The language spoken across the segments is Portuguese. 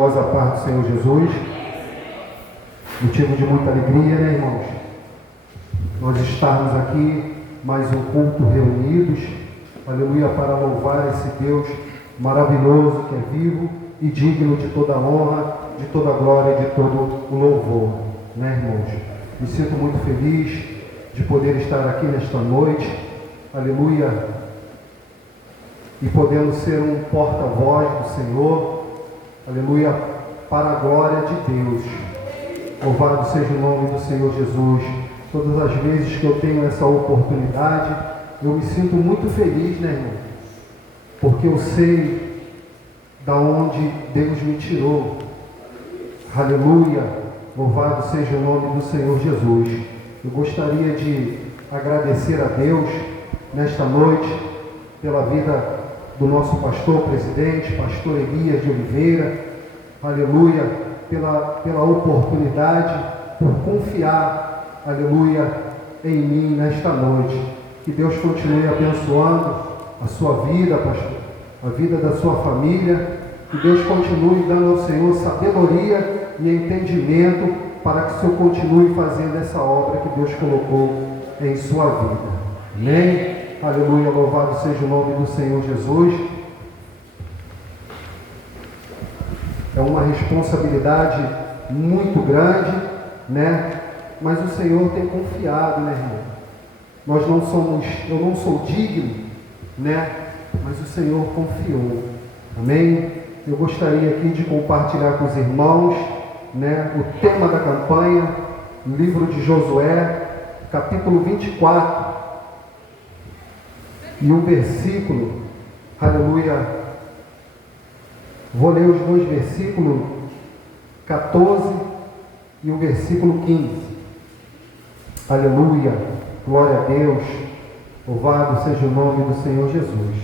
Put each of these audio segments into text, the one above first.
A paz do Senhor Jesus, motivo de muita alegria, né, irmãos? Nós estarmos aqui, mais um culto reunidos, aleluia, para louvar esse Deus maravilhoso que é vivo e digno de toda a honra, de toda a glória e de todo o louvor, né, irmãos? Me sinto muito feliz de poder estar aqui nesta noite, aleluia, e podemos ser um porta-voz do Senhor, aleluia, para a glória de Deus. Louvado seja o nome do Senhor Jesus. Todas as vezes que eu tenho essa oportunidade, eu me sinto muito feliz, né, irmão? Porque eu sei da onde Deus me tirou. Aleluia. Louvado seja o nome do Senhor Jesus. Eu gostaria de agradecer a Deus nesta noite pela vida do nosso pastor presidente, pastor Elias de Oliveira, aleluia, pela oportunidade, por confiar, aleluia, em mim nesta noite. Que Deus continue abençoando a sua vida, pastor, a vida da sua família, que Deus continue dando ao Senhor sabedoria e entendimento para que o Senhor continue fazendo essa obra que Deus colocou em sua vida. Amém? Aleluia, louvado seja o nome do Senhor Jesus. É uma responsabilidade muito grande, né? Mas o Senhor tem confiado, né, irmão? Eu não sou digno, né? Mas o Senhor confiou. Amém? Eu gostaria aqui de compartilhar com os irmãos, né, o tema da campanha, no livro de Josué, capítulo 24. E o versículo, aleluia, vou ler os dois versículos, 14 e o versículo 15. Aleluia, glória a Deus, louvado seja o nome do Senhor Jesus.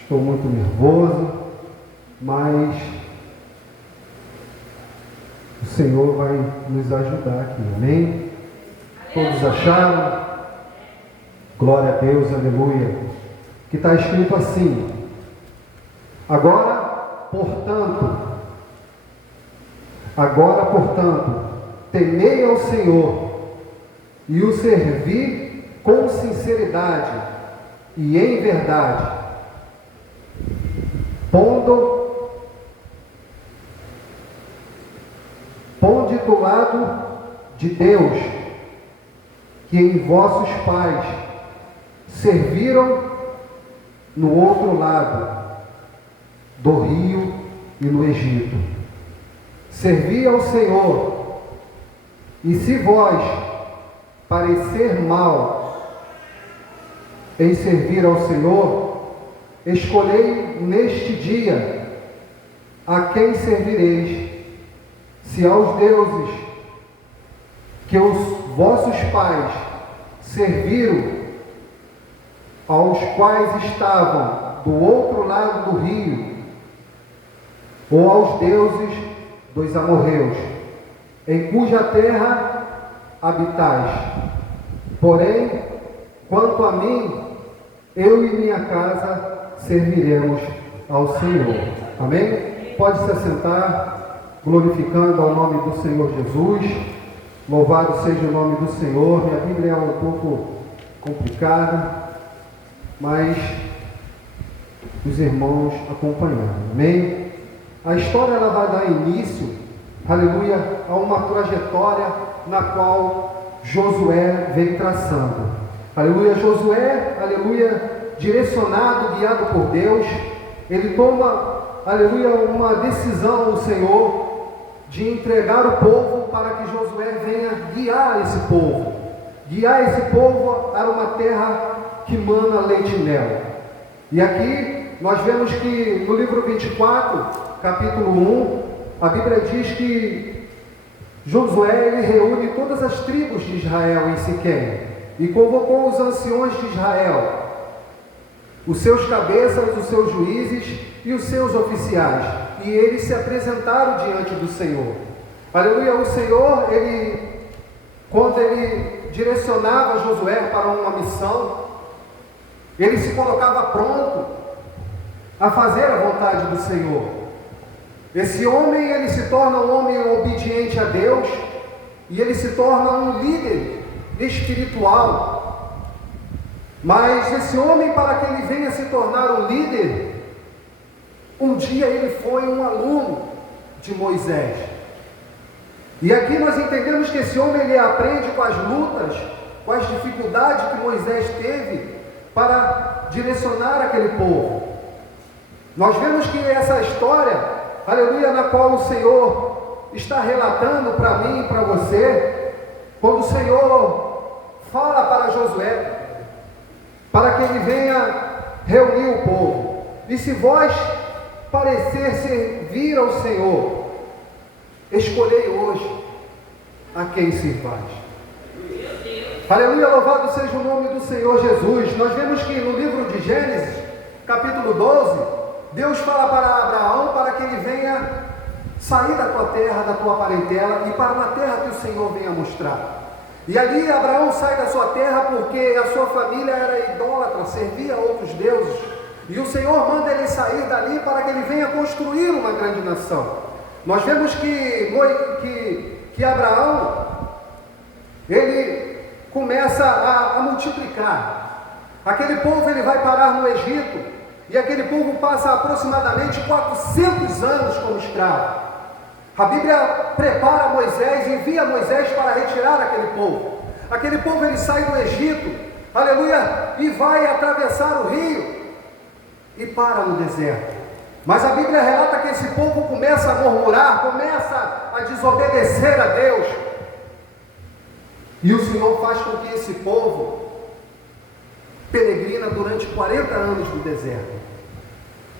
Estou muito nervoso, mas o Senhor vai nos ajudar aqui, amém? Todos acharam? Glória a Deus, aleluia. Que está escrito assim: Agora, portanto, temei ao Senhor e o servi com sinceridade e em verdade, ponde do lado de Deus, que em vossos pais serviram no outro lado do rio e no Egito. Servi ao Senhor, e se vós parecer mal em servir ao Senhor, escolhei neste dia a quem servireis, se aos deuses que os vossos pais serviram, aos quais estavam do outro lado do rio, ou aos deuses dos amorreus, em cuja terra habitais. Porém, quanto a mim, eu e minha casa serviremos ao Senhor. Amém? Pode se assentar, glorificando ao nome do Senhor Jesus. Louvado seja o nome do Senhor. Minha Bíblia é um pouco complicada, mas os irmãos acompanhando, amém? A história ela vai dar início, aleluia, a uma trajetória na qual Josué vem traçando. Aleluia, Josué, aleluia, direcionado, guiado por Deus, ele toma, aleluia, uma decisão no Senhor de entregar o povo para que Josué venha guiar esse povo. Guiar esse povo era uma terra que mana leite e mel. E aqui nós vemos que no livro 24, capítulo 1, a Bíblia diz que Josué ele reúne todas as tribos de Israel em Siquém e convocou os anciões de Israel, os seus cabeças, os seus juízes e os seus oficiais, e eles se apresentaram diante do Senhor. Aleluia, o Senhor, quando ele direcionava Josué para uma missão, ele se colocava pronto a fazer a vontade do Senhor. Esse homem, ele se torna um homem obediente a Deus, e ele se torna um líder espiritual. Mas esse homem, para que ele venha se tornar um líder, um dia ele foi um aluno de Moisés. E aqui nós entendemos que esse homem, ele aprende com as lutas, com as dificuldades que Moisés teve para direcionar aquele povo. Nós vemos que essa história, aleluia, na qual o Senhor está relatando para mim e para você, quando o Senhor fala para Josué, para que ele venha reunir o povo. E se vós parecer servir ao Senhor, escolhei hoje a quem servais. Aleluia, louvado seja o nome do Senhor Jesus. Nós vemos que no livro de Gênesis, capítulo 12, Deus fala para Abraão para que ele venha sair da tua terra, da tua parentela, e para uma terra que o Senhor venha mostrar. E ali Abraão sai da sua terra porque a sua família era idólatra, servia a outros deuses. E o Senhor manda ele sair dali para que ele venha construir uma grande nação. Nós vemos que Abraão, ele começa a multiplicar. Aquele povo, ele vai parar no Egito, e aquele povo passa aproximadamente 400 anos como escravo. A Bíblia prepara Moisés, envia Moisés para retirar aquele povo. Aquele povo, ele sai do Egito, aleluia, e vai atravessar o rio e para no deserto. Mas a Bíblia relata que esse povo começa a murmurar, começa a desobedecer a Deus. E o Senhor faz com que esse povo peregrina durante 40 anos no deserto.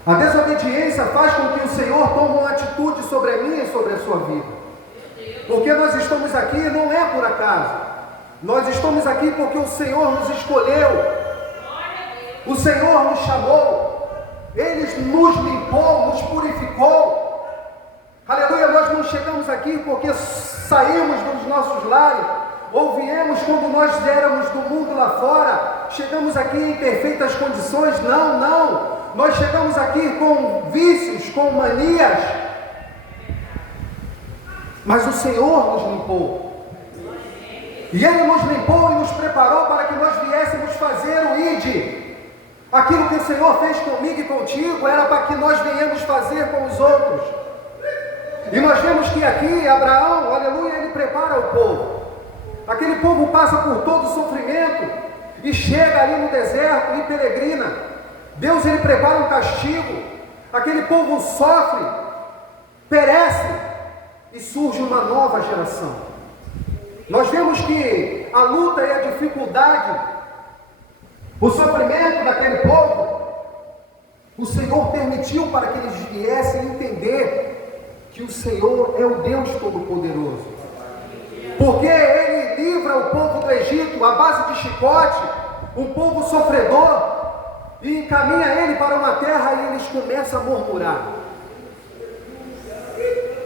A desobediência faz com que o Senhor tome uma atitude sobre a minha e sobre a sua vida. Porque nós estamos aqui não é por acaso. Nós estamos aqui porque o Senhor nos escolheu. O Senhor nos chamou. Ele nos limpou, nos purificou. Aleluia, nós não chegamos aqui porque saímos dos nossos lares, ou viemos quando nós éramos do mundo lá fora, chegamos aqui em perfeitas condições. Não, não. Nós chegamos aqui com vícios, com manias, mas o Senhor nos limpou, e Ele nos limpou e nos preparou para que nós viéssemos fazer o ID. Aquilo que o Senhor fez comigo e contigo era para que nós venhamos fazer com os outros. E nós vemos que aqui Abraão, aleluia, ele prepara o povo. Aquele povo passa por todo o sofrimento e chega ali no deserto e peregrina. Deus, ele prepara um castigo, aquele povo sofre, perece, e surge uma nova geração. Nós vemos que a luta e a dificuldade, o sofrimento daquele povo, o Senhor permitiu para que eles viessem entender que o Senhor é o Deus Todo-Poderoso. Porque Ele livra o povo do Egito à base de chicote, um povo sofredor, e encaminha ele para uma terra e eles começam a murmurar.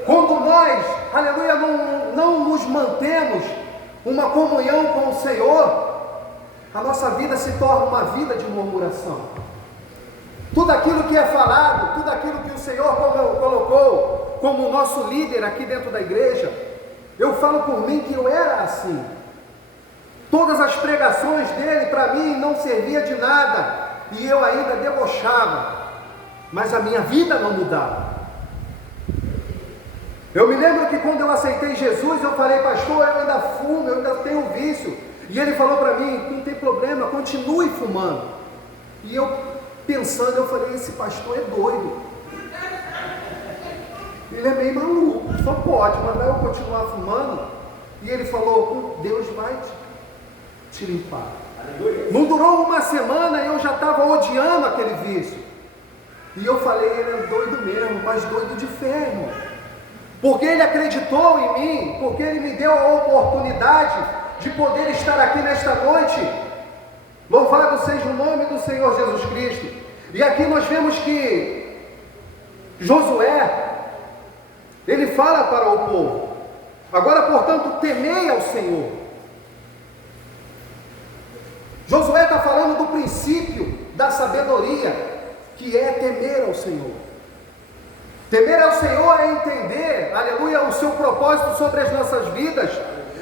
Quando nós, aleluia, não nos mantemos uma comunhão com o Senhor, a nossa vida se torna uma vida de murmuração. Tudo aquilo que é falado, tudo aquilo que o Senhor colocou como nosso líder aqui dentro da igreja, eu falo por mim que eu era assim. Todas as pregações dele para mim não servia de nada, e eu ainda debochava, mas a minha vida não mudava. Eu me lembro que quando eu aceitei Jesus, eu falei: pastor, eu ainda fumo, eu ainda tenho vício. E ele falou para mim: não tem problema, continue fumando. E eu pensando, eu falei: esse pastor é doido, ele é meio maluco, só pode mandar eu continuar fumando. E ele falou: Deus vai te limpar. Não durou uma semana e eu já estava odiando aquele vício. E eu falei: ele é doido mesmo, mas doido de fé, irmão. Porque ele acreditou em mim, porque ele me deu a oportunidade de poder estar aqui nesta noite. Louvado seja o nome do Senhor Jesus Cristo. E aqui nós vemos que Josué, ele fala para o povo: agora, portanto, temei ao Senhor. Josué está falando do princípio da sabedoria, que é temer ao Senhor. Temer ao Senhor é entender, aleluia, o seu propósito sobre as nossas vidas.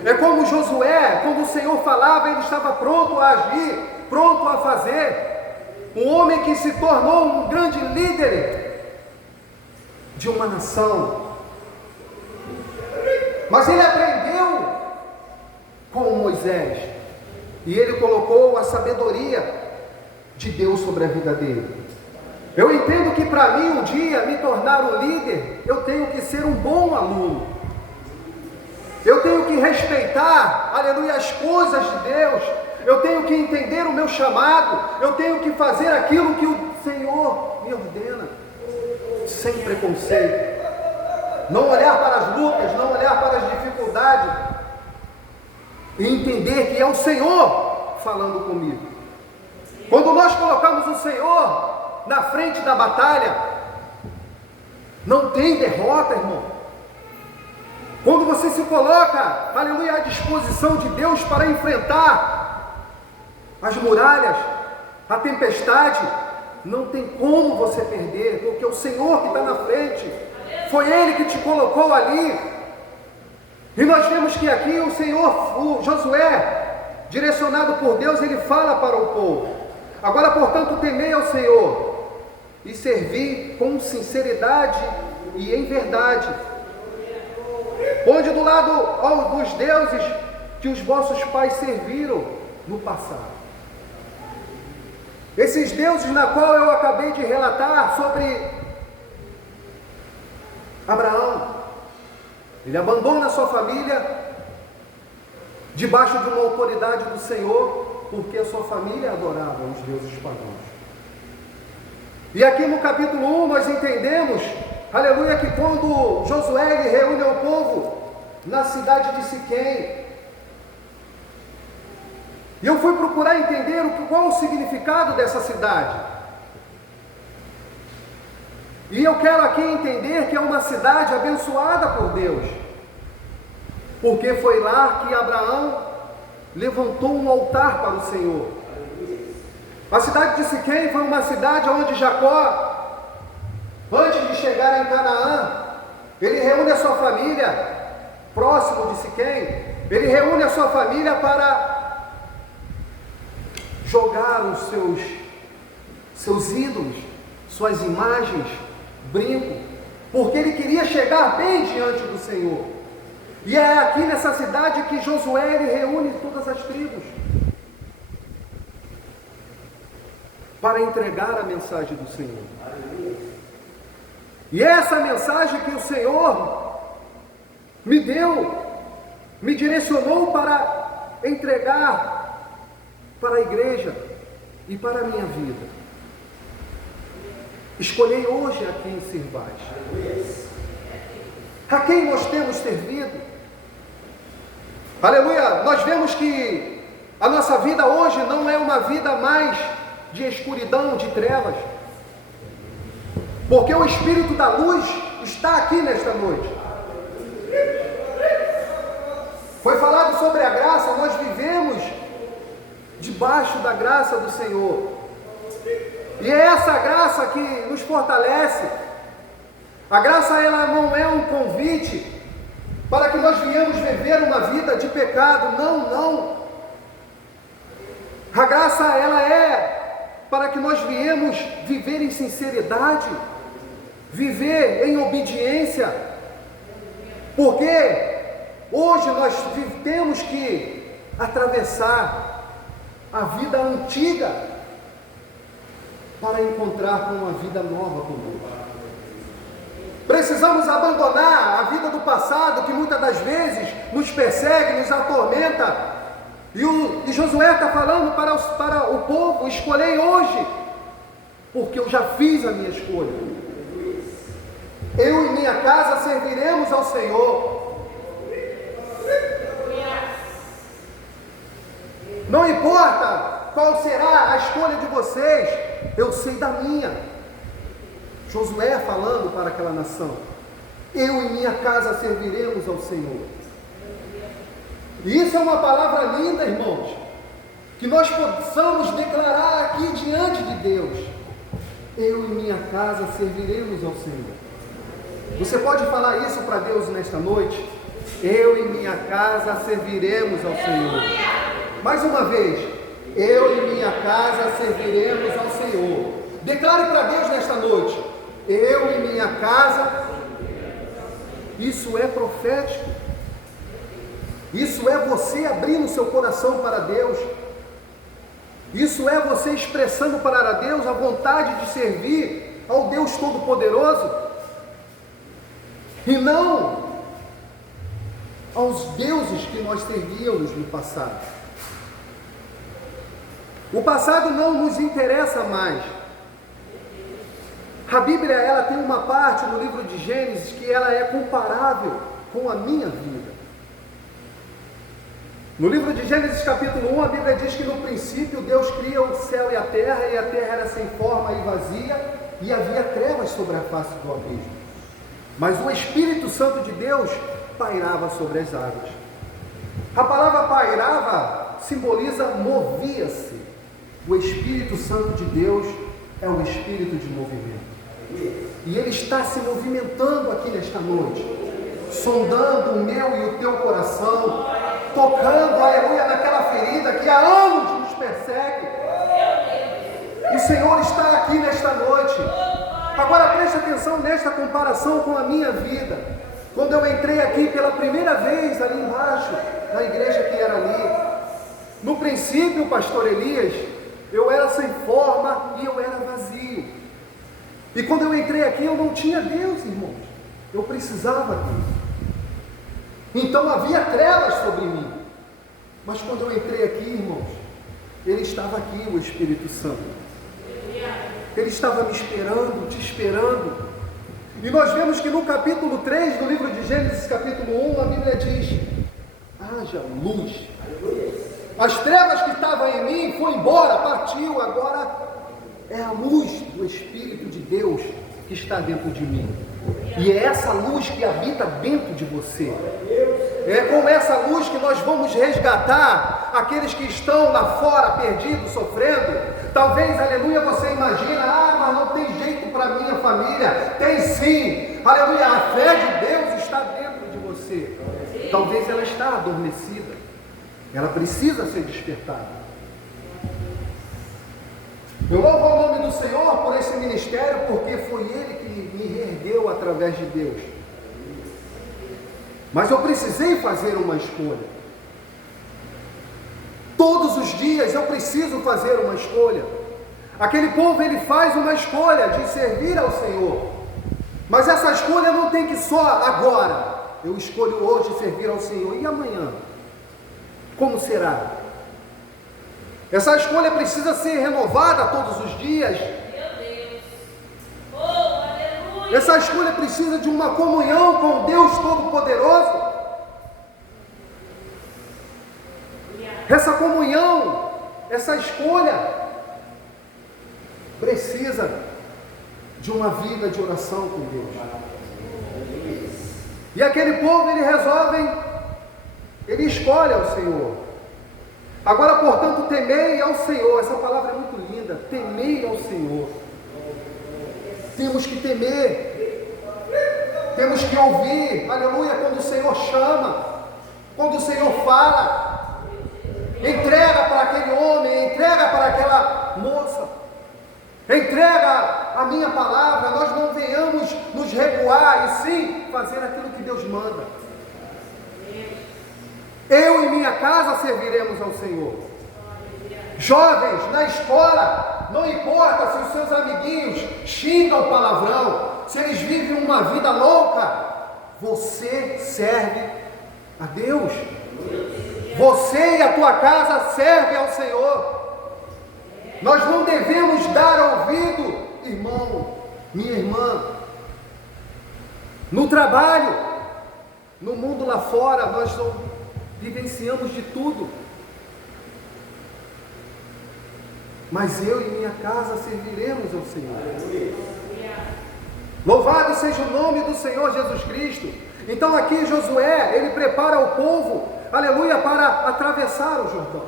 É como Josué, quando o Senhor falava, ele estava pronto a agir, pronto a fazer. Um homem que se tornou um grande líder de uma nação. Mas ele aprendeu com Moisés, e ele colocou a sabedoria de Deus sobre a vida dele. Eu entendo que para mim um dia me tornar um líder, eu tenho que ser um bom aluno. Eu tenho que respeitar, aleluia, as coisas de Deus. Eu tenho que entender o meu chamado. Eu tenho que fazer aquilo que o Senhor me ordena, sem preconceito. Não olhar para as lutas, não olhar para as dificuldades, e entender que é o Senhor falando comigo. Quando nós colocamos o Senhor na frente da batalha, não tem derrota, irmão. Quando você se coloca, aleluia, à disposição de Deus para enfrentar as muralhas, a tempestade, não tem como você perder, porque o Senhor que está na frente, foi Ele que te colocou ali. E nós vemos que aqui o Senhor, o Josué, direcionado por Deus, ele fala para o povo: agora, portanto, temei ao Senhor e servi com sinceridade e em verdade. Ponde do lado dos deuses que os vossos pais serviram no passado. Esses deuses na qual eu acabei de relatar sobre Abraão. Ele abandona a sua família debaixo de uma autoridade do Senhor, porque a sua família adorava os deuses pagãos. E aqui no capítulo 1 nós entendemos, aleluia, que quando Josué ele reúne o povo na cidade de Siquém, e eu fui procurar entender qual o significado dessa cidade. E eu quero aqui entender que é uma cidade abençoada por Deus, porque foi lá que Abraão levantou um altar para o Senhor. A cidade de Siquém foi uma cidade onde Jacó, antes de chegar em Canaã, ele reúne a sua família, próximo de Siquém, ele reúne a sua família para jogar os seus ídolos, suas imagens, brinco, porque ele queria chegar bem diante do Senhor. E é aqui nessa cidade que Josué ele reúne todas as tribos para entregar a mensagem do Senhor. E é essa mensagem que o Senhor me deu, me direcionou para entregar para a igreja e para a minha vida. Escolhei hoje a quem servais. A quem nós temos servido? Aleluia! Nós vemos que a nossa vida hoje não é uma vida mais de escuridão, de trevas, porque o Espírito da luz está aqui nesta noite. Foi falado sobre a graça, nós vivemos debaixo da graça do Senhor. E é essa graça que nos fortalece. A graça ela não é um convite para que nós venhamos viver uma vida de pecado. Não. A graça ela é para que nós venhamos viver em sinceridade, viver em obediência. Porque hoje nós temos que atravessar a vida antiga para encontrar com uma vida nova com Deus. Precisamos abandonar a vida do passado, que muitas das vezes nos persegue, nos atormenta. E Josué está falando para o povo: escolhei hoje, porque eu já fiz a minha escolha. Eu e minha casa serviremos ao Senhor. Não importa qual será a escolha de vocês, eu sei da minha. Josué falando para aquela nação: eu e minha casa serviremos ao Senhor. E isso é uma palavra linda, irmãos, que nós possamos declarar aqui diante de Deus: eu e minha casa serviremos ao Senhor. Você pode falar isso para Deus nesta noite? Eu e minha casa serviremos ao Senhor. Mais uma vez, eu e minha casa serviremos ao Senhor. Declare para Deus nesta noite: eu e minha casa. Isso é profético. Isso é você abrindo seu coração para Deus. Isso é você expressando para Deus a vontade de servir ao Deus Todo-Poderoso, e não aos deuses que nós servíamos no passado. O passado não nos interessa mais. A Bíblia, ela tem uma parte no livro de Gênesis que ela é comparável com a minha vida. No livro de Gênesis capítulo 1, a Bíblia diz que no princípio Deus cria o céu e a terra era sem forma e vazia, e havia trevas sobre a face do abismo. Mas o Espírito Santo de Deus pairava sobre as águas. A palavra pairava simboliza movia-se. O Espírito Santo de Deus é o Espírito de movimento. E Ele está se movimentando aqui nesta noite, sondando o meu e o teu coração, tocando, aleluia, naquela ferida que há anos nos persegue. O Senhor está aqui nesta noite. Agora preste atenção nesta comparação com a minha vida. Quando eu entrei aqui pela primeira vez ali embaixo, na igreja que era ali, no princípio, pastor Elias, eu era sem forma e eu era vazio. E quando eu entrei aqui, eu não tinha Deus, irmãos. Eu precisava disso. Então havia trevas sobre mim. Mas quando eu entrei aqui, irmãos, Ele estava aqui, o Espírito Santo. Ele estava me esperando, te esperando. E nós vemos que no capítulo 3 do livro de Gênesis, capítulo 1, a Bíblia diz: haja luz. As trevas que estavam em mim foi embora, partiu, agora é a luz do Espírito de Deus que está dentro de mim. E é essa luz que habita dentro de você. É com essa luz que nós vamos resgatar aqueles que estão lá fora, perdidos, sofrendo. Talvez, aleluia, você imagina: mas não tem jeito para minha família. Tem sim, aleluia, a fé de Deus está dentro de você. Talvez ela está adormecida, ela precisa ser despertada. Eu louvo o nome do Senhor por esse ministério, porque foi Ele que me reergueu através de Deus. Mas eu precisei fazer uma escolha. Todos os dias eu preciso fazer uma escolha. Aquele povo, ele faz uma escolha de servir ao Senhor. Mas essa escolha não tem que só agora. Eu escolho hoje servir ao Senhor. E amanhã? Como será? Essa escolha precisa ser renovada todos os dias. Essa escolha precisa de uma comunhão com Deus Todo-Poderoso. Essa comunhão, essa escolha precisa de uma vida de oração com Deus. E aquele povo, ele escolhe ao Senhor. Agora, portanto, temei ao Senhor. Essa palavra é muito linda. Temei ao Senhor. Temos que temer. Temos que ouvir, aleluia, quando o Senhor chama, quando o Senhor fala. Entrega para aquele homem, entrega para aquela moça, entrega a minha palavra. Nós não venhamos nos recuar, e sim fazer aquilo que Deus manda. Eu e minha casa serviremos ao Senhor. Jovens, na escola, não importa se os seus amiguinhos xingam palavrão, se eles vivem uma vida louca, você serve a Deus. Você e a tua casa servem ao Senhor. Nós não devemos dar ouvido, irmão, minha irmã. No trabalho, no mundo lá fora, nós não vivenciamos de tudo. Mas eu e minha casa serviremos ao Senhor. Louvado seja o nome do Senhor Jesus Cristo. Então aqui Josué, ele prepara o povo, aleluia, para atravessar o Jordão.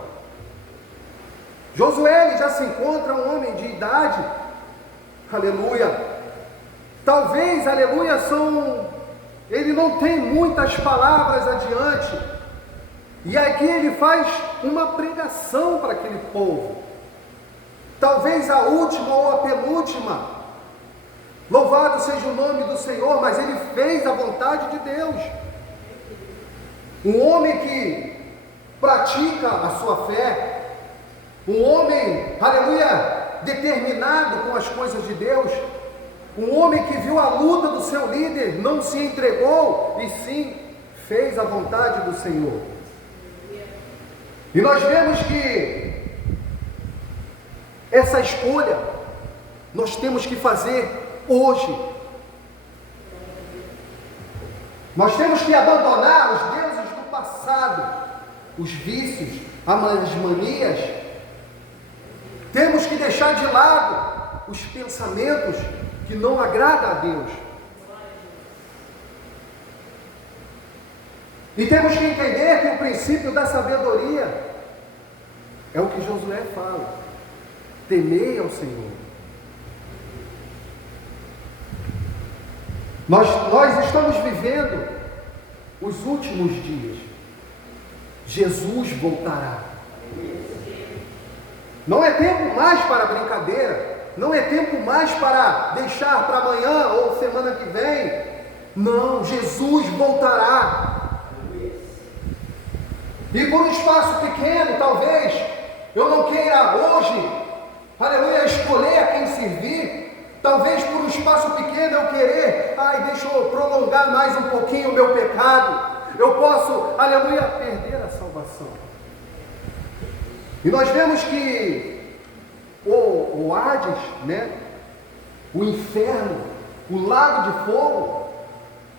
Josué, ele já se encontra um homem de idade, aleluia, Talvez, aleluia, ele não tem muitas palavras adiante, e aqui ele faz uma pregação para aquele povo, talvez a última ou a penúltima, louvado seja o nome do Senhor, mas ele fez a vontade de Deus. Um homem que pratica a sua fé, um homem, aleluia, determinado com as coisas de Deus, um homem que viu a luta do seu líder, não se entregou, e sim fez a vontade do Senhor. E nós vemos que essa escolha nós temos que fazer hoje. Nós temos que abandonar os deuses do passado, os vícios, as manias. Temos que deixar de lado os pensamentos que não agradam a Deus. E temos que entender que o princípio da sabedoria é o que Josué fala: temei ao Senhor. Nós estamos vivendo os últimos dias. Jesus voltará. Não é tempo mais para brincadeira, não é tempo mais para deixar para amanhã ou semana que vem. Não, Jesus voltará. E por um espaço pequeno, talvez eu não queira hoje, aleluia, escolher a quem servir. Talvez por um espaço pequeno eu querer, deixa eu prolongar mais um pouquinho o meu pecado. Eu posso, aleluia, perder a salvação. E nós vemos que o Hades, o inferno, o lago de fogo,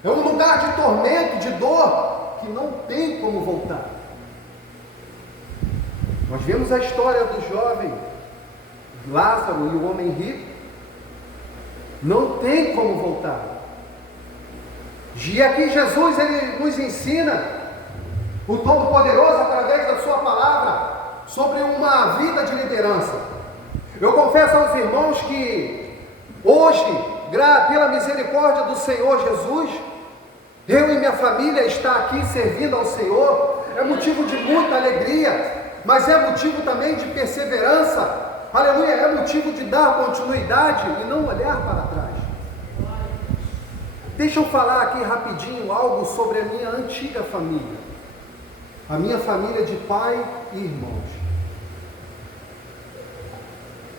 é um lugar de tormento, de dor, que não tem como voltar. Nós vemos a história do jovem Lázaro e o homem rico. Não tem como voltar. E aqui Jesus, ele nos ensina, o Todo-Poderoso, através da sua palavra, sobre uma vida de liderança. Eu confesso aos irmãos que hoje, pela misericórdia do Senhor Jesus, eu e minha família está aqui servindo ao Senhor. É motivo de muita alegria, mas é motivo também de perseverança. Aleluia, é motivo de dar continuidade e não olhar para trás. Deixa eu falar aqui rapidinho algo sobre a minha antiga família. A minha família de pai e irmãos.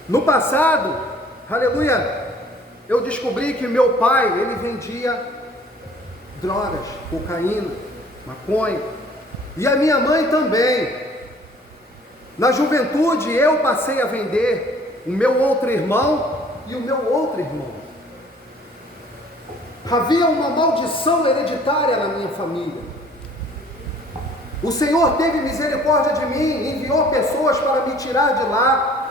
No passado, aleluia, eu descobri que meu pai, ele vendia drogas, cocaína, maconha. E a minha mãe também. Na juventude eu passei a vender o meu outro irmão e o meu outro irmão. Havia uma maldição hereditária na minha família. O Senhor teve misericórdia de mim, enviou pessoas para me tirar de lá.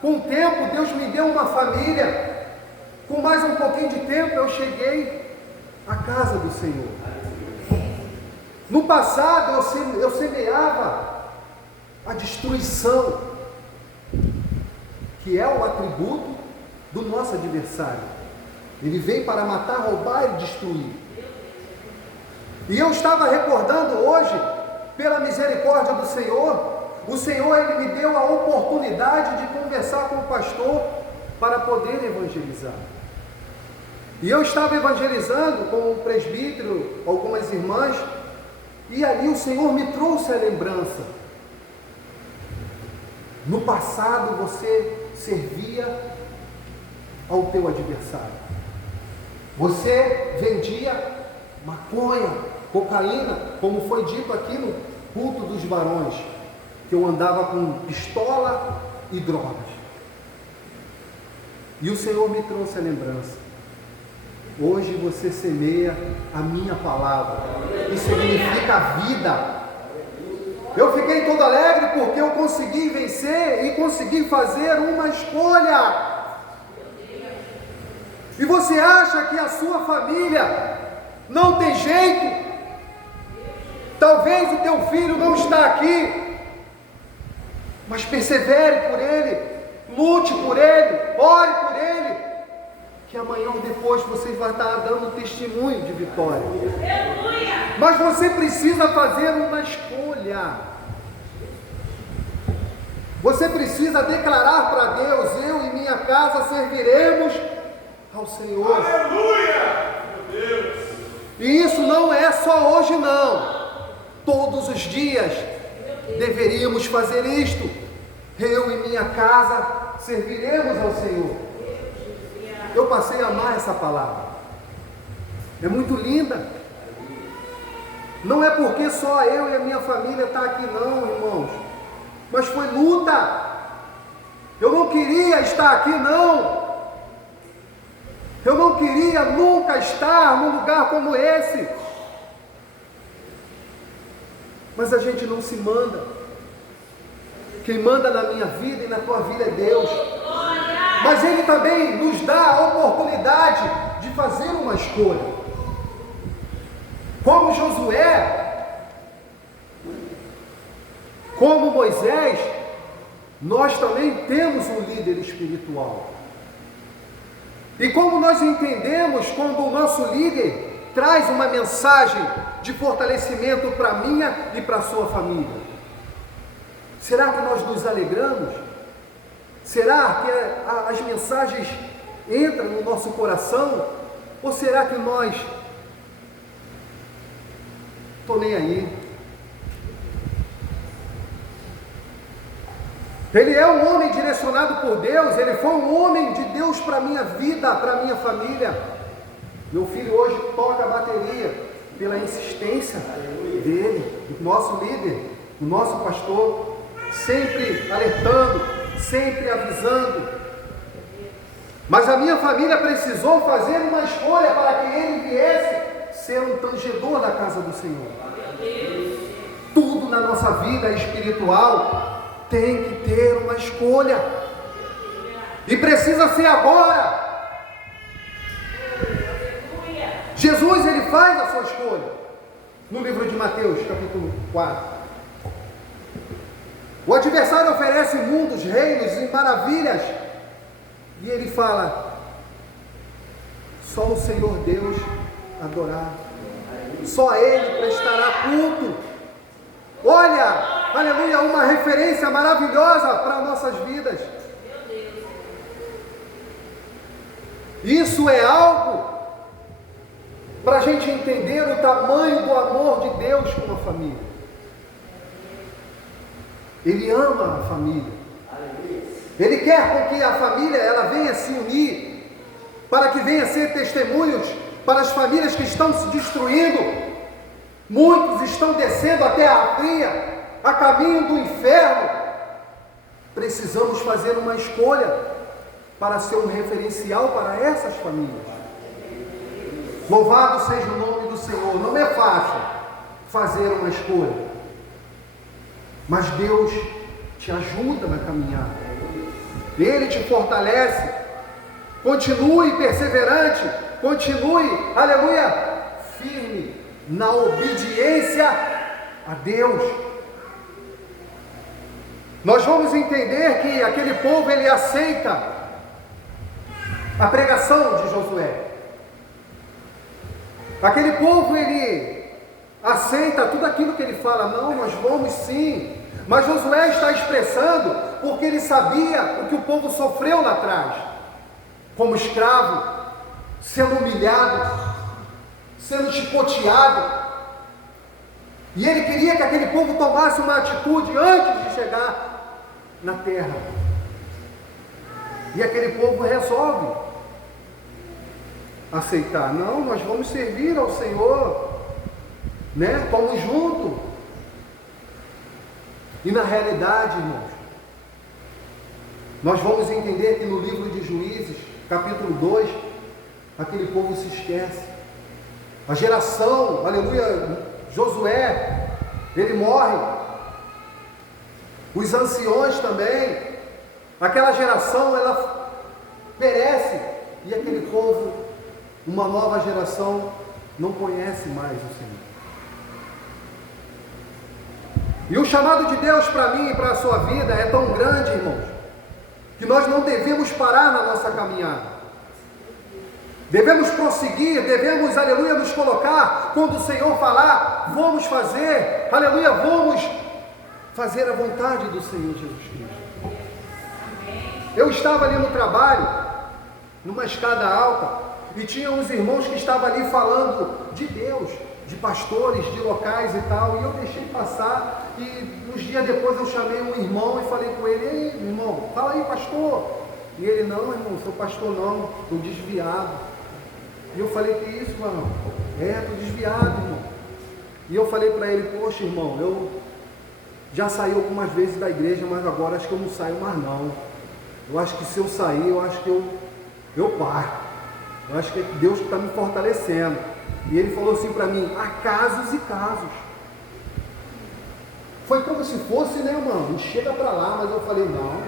Com o tempo Deus me deu uma família. Com mais um pouquinho de tempo eu cheguei à casa do Senhor. No passado eu semeava a destruição, que é o atributo do nosso adversário. Ele veio para matar, roubar e destruir. E eu estava recordando hoje, pela misericórdia do Senhor, o Senhor, ele me deu a oportunidade de conversar com o pastor para poder evangelizar. E eu estava evangelizando com o presbítero, algumas irmãs, e ali o Senhor me trouxe a lembrança. No passado você servia ao teu adversário. Você vendia maconha, cocaína, como foi dito aqui no culto dos varões, que eu andava com pistola e drogas. E o Senhor me trouxe a lembrança. Hoje você semeia a minha palavra. Isso significa a vida. Eu fiquei todo alegre porque eu consegui vencer e consegui fazer uma escolha. E você acha que a sua família não tem jeito? Talvez o teu filho não está aqui, mas persevere por ele, lute por ele, ore por ele, que amanhã ou depois você vai estar dando testemunho de vitória. Mas você precisa fazer uma escolha. Você precisa declarar para Deus: eu e minha casa serviremos ao Senhor. Aleluia! Meu Deus! E isso não é só hoje não. Todos os dias deveríamos fazer isto. Eu e minha casa serviremos ao Senhor. Eu passei a amar essa palavra. É muito linda. Não é porque só eu e a minha família está aqui não, irmãos. Mas foi luta. Eu não queria estar aqui não. Eu não queria nunca estar num lugar como esse. Mas a gente não se manda. Quem manda na minha vida e na tua vida é Deus. Mas Ele também nos dá a oportunidade de fazer uma escolha. Como Josué, como Moisés, nós também temos um líder espiritual. E como nós entendemos quando o nosso líder traz uma mensagem de fortalecimento para a minha e para a sua família? Será que nós nos alegramos? Será que as mensagens entram no nosso coração? Ou será que nós, estou nem aí? Ele é um homem direcionado por Deus, ele foi um homem de Deus para a minha vida, para a minha família. Meu filho hoje toca a bateria pela insistência dele, do nosso líder, do nosso pastor, sempre alertando, sempre avisando. Mas a minha família precisou fazer uma escolha para que ele viesse ser um tangedor da casa do Senhor. Tudo na nossa vida espiritual tem que ter uma escolha. E precisa ser agora. Jesus, ele faz a sua escolha. No livro de Mateus, capítulo 4. O adversário oferece mundos, reinos e maravilhas. E ele fala: só o Senhor Deus adorar. Só a Ele prestará culto. Olha, aleluia, uma referência maravilhosa para nossas vidas. Isso é algo para a gente entender o tamanho do amor de Deus com a família. Ele ama a família. Ele quer com que a família ela venha se unir, para que venha ser testemunhos para as famílias que estão se destruindo. Muitos estão descendo até a fria, a caminho do inferno. Precisamos fazer uma escolha para ser um referencial para essas famílias. Louvado seja o nome do Senhor. Não é fácil fazer uma escolha, mas Deus te ajuda na caminhada. Ele te fortalece. Continue perseverante, continue, aleluia, firme na obediência a Deus. Nós vamos entender que aquele povo, ele aceita a pregação de Josué. Aquele povo, ele aceita tudo aquilo que ele fala. Não, nós vamos sim. Mas Josué está expressando porque ele sabia o que o povo sofreu lá atrás, como escravo, sendo humilhado, sendo chicoteado. E ele queria que aquele povo tomasse uma atitude antes de chegar na terra. E aquele povo resolve aceitar. Não, nós vamos servir ao Senhor, né? Vamos junto. E na realidade, irmãos, nós vamos entender que no livro de Juízes, capítulo 2, aquele povo se esquece. A geração, aleluia, Josué, ele morre. Os anciões também. Aquela geração, ela perece. E aquele povo, uma nova geração, não conhece mais o Senhor. E o chamado de Deus para mim e para a sua vida é tão grande, irmãos, que nós não devemos parar na nossa caminhada. Devemos prosseguir, devemos, aleluia, nos colocar, quando o Senhor falar, vamos fazer, aleluia, vamos fazer a vontade do Senhor Jesus Cristo. Eu estava ali no trabalho, numa escada alta, e tinha uns irmãos que estavam ali falando de Deus, de pastores, de locais e tal, e eu deixei passar, e uns dias depois eu chamei um irmão e falei com ele: ei, irmão, fala aí, pastor. E ele: não, irmão, sou pastor não, estou desviado. E eu falei: que isso, mano? Estou desviado, irmão. E eu falei para ele: poxa, irmão, eu já saí algumas vezes da igreja, mas agora acho que eu não saio mais não. Eu acho que se eu sair, eu acho que eu paro. Eu acho que é Deus que está me fortalecendo. E ele falou assim para mim: há casos e casos. Foi como se fosse, né, mano? Chega para lá, mas eu falei: não,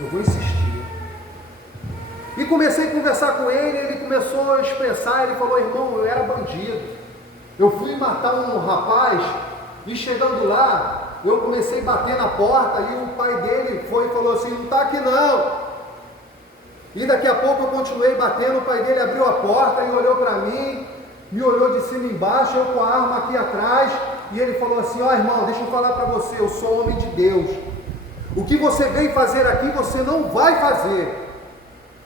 eu vou insistir. E comecei a conversar com ele, ele começou a expressar, ele falou: irmão, eu era bandido. Eu fui matar um rapaz, e chegando lá, eu comecei a bater na porta, e o pai dele foi e falou assim: não está aqui não. E daqui a pouco eu continuei batendo, o pai dele abriu a porta e olhou para mim, me olhou de cima e embaixo, eu com a arma aqui atrás, e ele falou assim: ó, irmão, deixa eu falar para você, eu sou homem de Deus. O que você veio fazer aqui, você não vai fazer.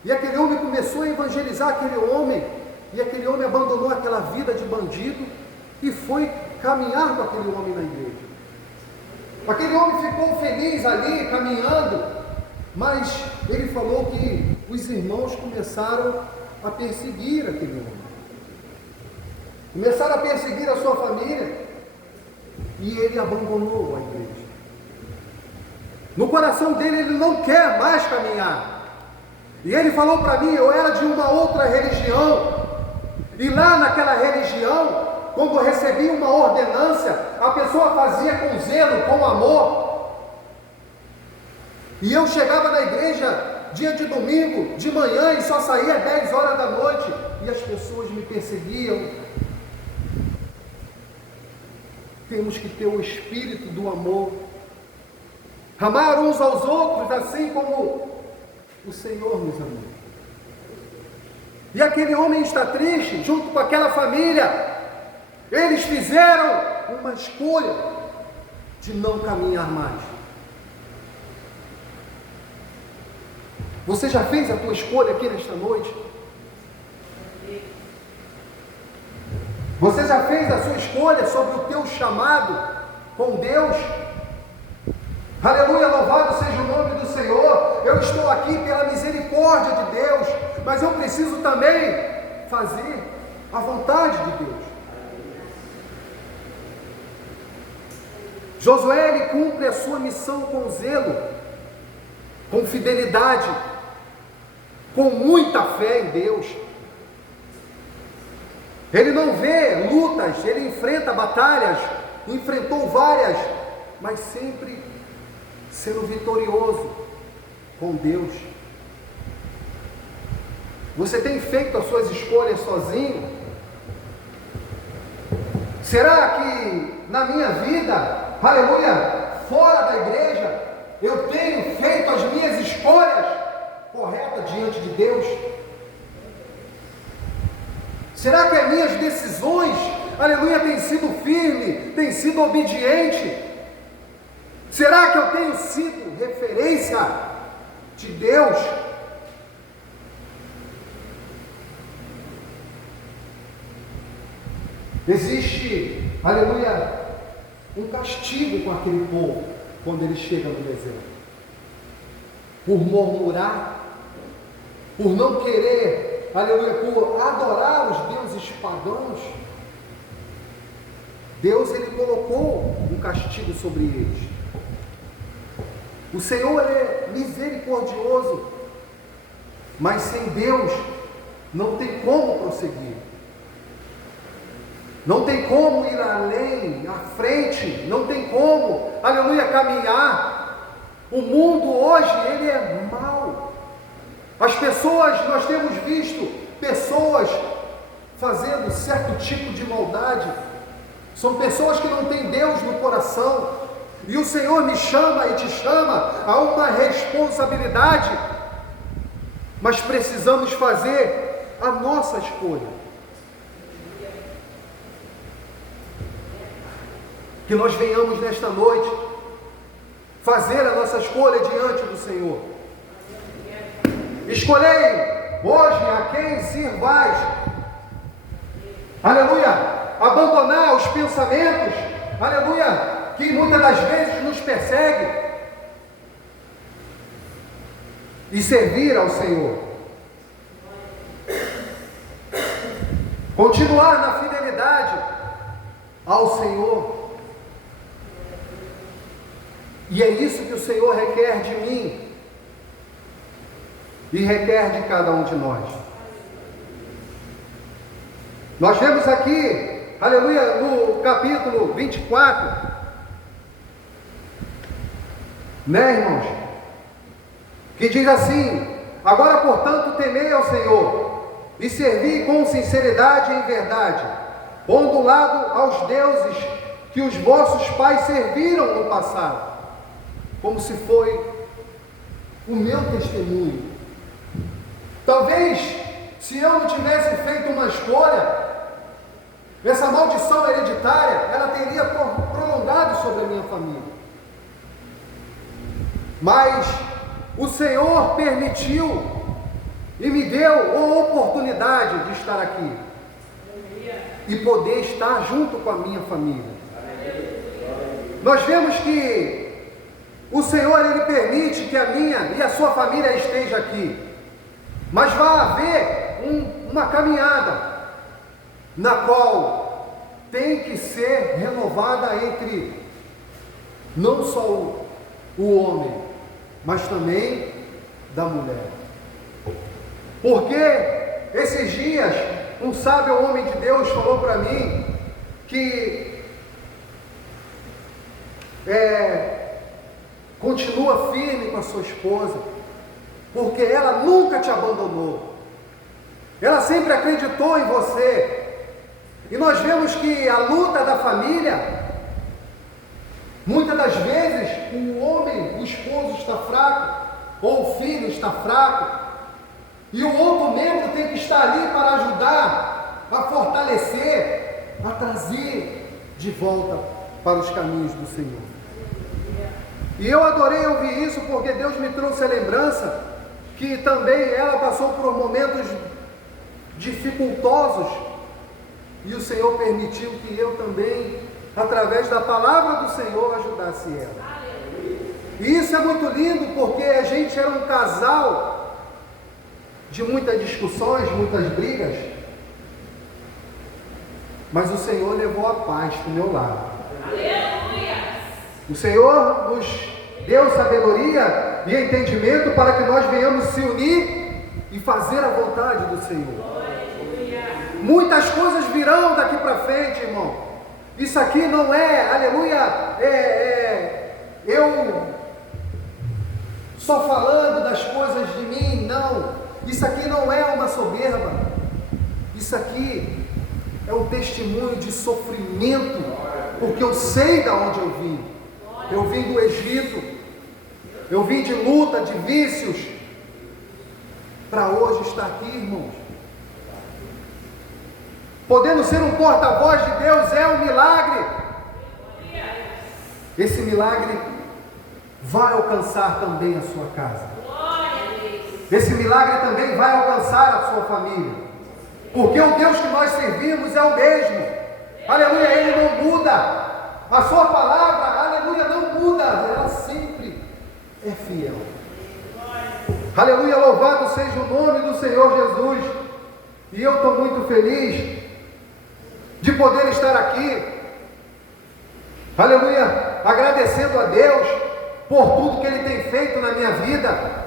E aquele homem começou a evangelizar aquele homem, e aquele homem abandonou aquela vida de bandido e foi caminhar com aquele homem na igreja. Aquele homem ficou feliz ali, caminhando, mas ele falou que os irmãos começaram a perseguir aquele homem. Começaram a perseguir a sua família, e ele abandonou a igreja. No coração dele, ele não quer mais caminhar. E ele falou para mim: eu era de uma outra religião, e lá naquela religião, quando eu recebia uma ordenância, a pessoa fazia com zelo, com amor. E eu chegava na igreja dia de domingo, de manhã, e só saía às 10 horas da noite, e as pessoas me perseguiam. Temos que ter o espírito do amor, amar uns aos outros, assim como o Senhor nos amou. E aquele homem está triste, junto com aquela família. Eles fizeram uma escolha de não caminhar mais. Você já fez a tua escolha aqui nesta noite? Você já fez a sua escolha sobre o teu chamado com Deus? Aleluia, louvado seja o nome do Senhor. Eu estou aqui pela misericórdia de Deus, mas eu preciso também fazer a vontade de Deus. Josué, ele cumpre a sua missão com zelo, com fidelidade, com muita fé em Deus. Ele não vê lutas, ele enfrenta batalhas, enfrentou várias, mas sempre sendo vitorioso com Deus. Você tem feito as suas escolhas sozinho? Será que na minha vida, aleluia, fora da igreja, eu tenho feito as minhas escolhas corretas diante de Deus? Será que as minhas decisões, aleluia, têm sido firmes, têm sido obedientes? Será que eu tenho sido referência de Deus? Existe, aleluia, um castigo com aquele povo quando ele chega no deserto. Por murmurar, por não querer, aleluia, por adorar os deuses pagãos. Deus, ele colocou um castigo sobre eles. O Senhor é misericordioso, mas sem Deus não tem como prosseguir. Não tem como ir além, à frente, não tem como, aleluia, caminhar. O mundo hoje, ele é mau. As pessoas, nós temos visto pessoas fazendo certo tipo de maldade. São pessoas que não têm Deus no coração. E o Senhor me chama e te chama a uma responsabilidade. Mas precisamos fazer a nossa escolha. Que nós venhamos nesta noite fazer a nossa escolha diante do Senhor. Escolhei hoje a quem sirvais. Aleluia! Abandonar os pensamentos, aleluia, que muitas das vezes nos perseguem, e servir ao Senhor. Continuar na fidelidade ao Senhor. E é isso que o Senhor requer de mim e requer de cada um de nós. Nós vemos aqui, aleluia, no capítulo 24, né, irmãos? Que diz assim: agora, portanto, temei ao Senhor e servi com sinceridade e em verdade, pondo lado aos deuses que os vossos pais serviram no passado, como se foi o meu testemunho. Talvez, se eu não tivesse feito uma escolha, essa maldição hereditária, ela teria prolongado sobre a minha família. Mas o Senhor permitiu e me deu a oportunidade de estar aqui e poder estar junto com a minha família. Nós vemos que o Senhor, Ele permite que a minha e a sua família esteja aqui, mas vai haver uma caminhada na qual tem que ser renovada entre não só o homem, mas também da mulher. Porque esses dias um sábio homem de Deus falou para mim que continua firme com a sua esposa, porque ela nunca te abandonou, ela sempre acreditou em você. E nós vemos que a luta da família, muitas das vezes o homem, o esposo está fraco, ou o filho está fraco, e o outro membro tem que estar ali para ajudar, a fortalecer, a trazer de volta para os caminhos do Senhor. E eu adorei ouvir isso, porque Deus me trouxe a lembrança que também ela passou por momentos dificultosos, e o Senhor permitiu que eu também, através da palavra do Senhor, ajudasse ela. E isso é muito lindo, porque a gente era um casal de muitas discussões, muitas brigas, mas o Senhor levou a paz do meu lado. O Senhor nos deu sabedoria e entendimento para que nós venhamos se unir e fazer a vontade do Senhor. Muitas coisas virão daqui para frente, irmão. Isso aqui não é, aleluia, eu só falando das coisas de mim, não. Isso aqui não é uma soberba. Isso aqui é um testemunho de sofrimento, porque eu sei de onde eu vim. Eu vim do Egito, eu vim de luta, de vícios, para hoje estar aqui, irmãos. Podendo ser um porta-voz de Deus é um milagre. Esse milagre vai alcançar também a sua casa. Esse milagre também vai alcançar a sua família. Porque o Deus que nós servimos é o mesmo. Aleluia, Ele não muda. A sua palavra, aleluia, não muda. Ela sempre é fiel. Aleluia, louvado seja o nome do Senhor Jesus. E eu estou muito feliz de poder estar aqui, aleluia, agradecendo a Deus por tudo que Ele tem feito na minha vida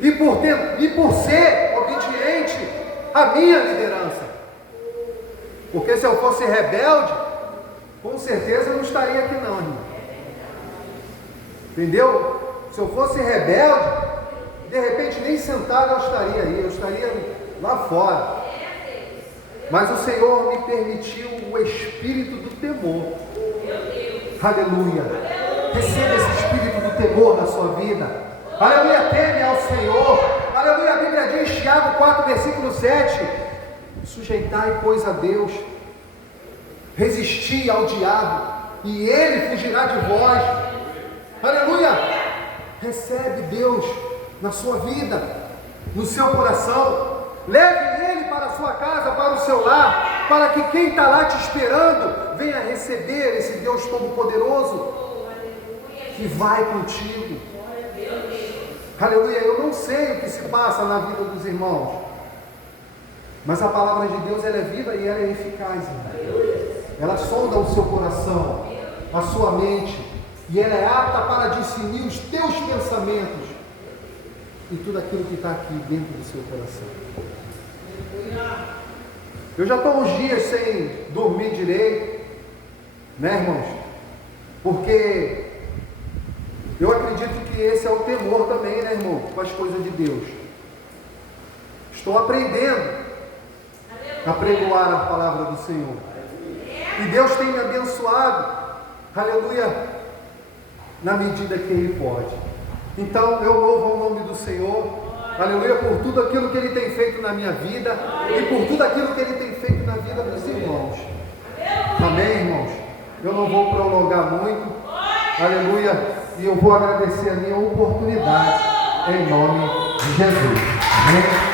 e por ser obediente à minha liderança. Porque se eu fosse rebelde, com certeza eu não estaria aqui não, irmão. Entendeu? Se eu fosse rebelde, de repente nem sentado eu estaria aí, eu estaria lá fora. Mas o Senhor me permitiu o espírito do temor. Aleluia. Receba esse espírito do temor na sua vida. Aleluia, teme ao Senhor. Aleluia, a Bíblia Ele diz, Tiago 4, versículo 7, sujeitai, pois, a Deus, resisti ao diabo, e ele fugirá de vós. Aleluia! Recebe Deus na sua vida, no seu coração. Leve Ele para a sua casa, para o seu lar, para que quem está lá te esperando venha receber esse Deus Todo-Poderoso que vai contigo. Aleluia! Eu não sei o que se passa na vida dos irmãos, mas a palavra de Deus, ela é viva e ela é eficaz, irmão. Ela sonda o seu coração, a sua mente, e ela é apta para discernir os teus pensamentos e tudo aquilo que está aqui dentro do seu coração. Eu já estou uns dias sem dormir direito, né, irmãos? Porque eu acredito que esse é o temor também, né, irmão? Com as coisas de Deus. Estou aprendendo a pregoar a palavra do Senhor. E Deus tem me abençoado, aleluia, na medida que Ele pode. Então eu louvo o nome do Senhor, aleluia, por tudo aquilo que Ele tem feito na minha vida e por tudo aquilo que Ele tem feito na vida dos irmãos. Amém, irmãos? Eu não vou prolongar muito, aleluia, e eu vou agradecer a minha oportunidade, em nome de Jesus. Amém?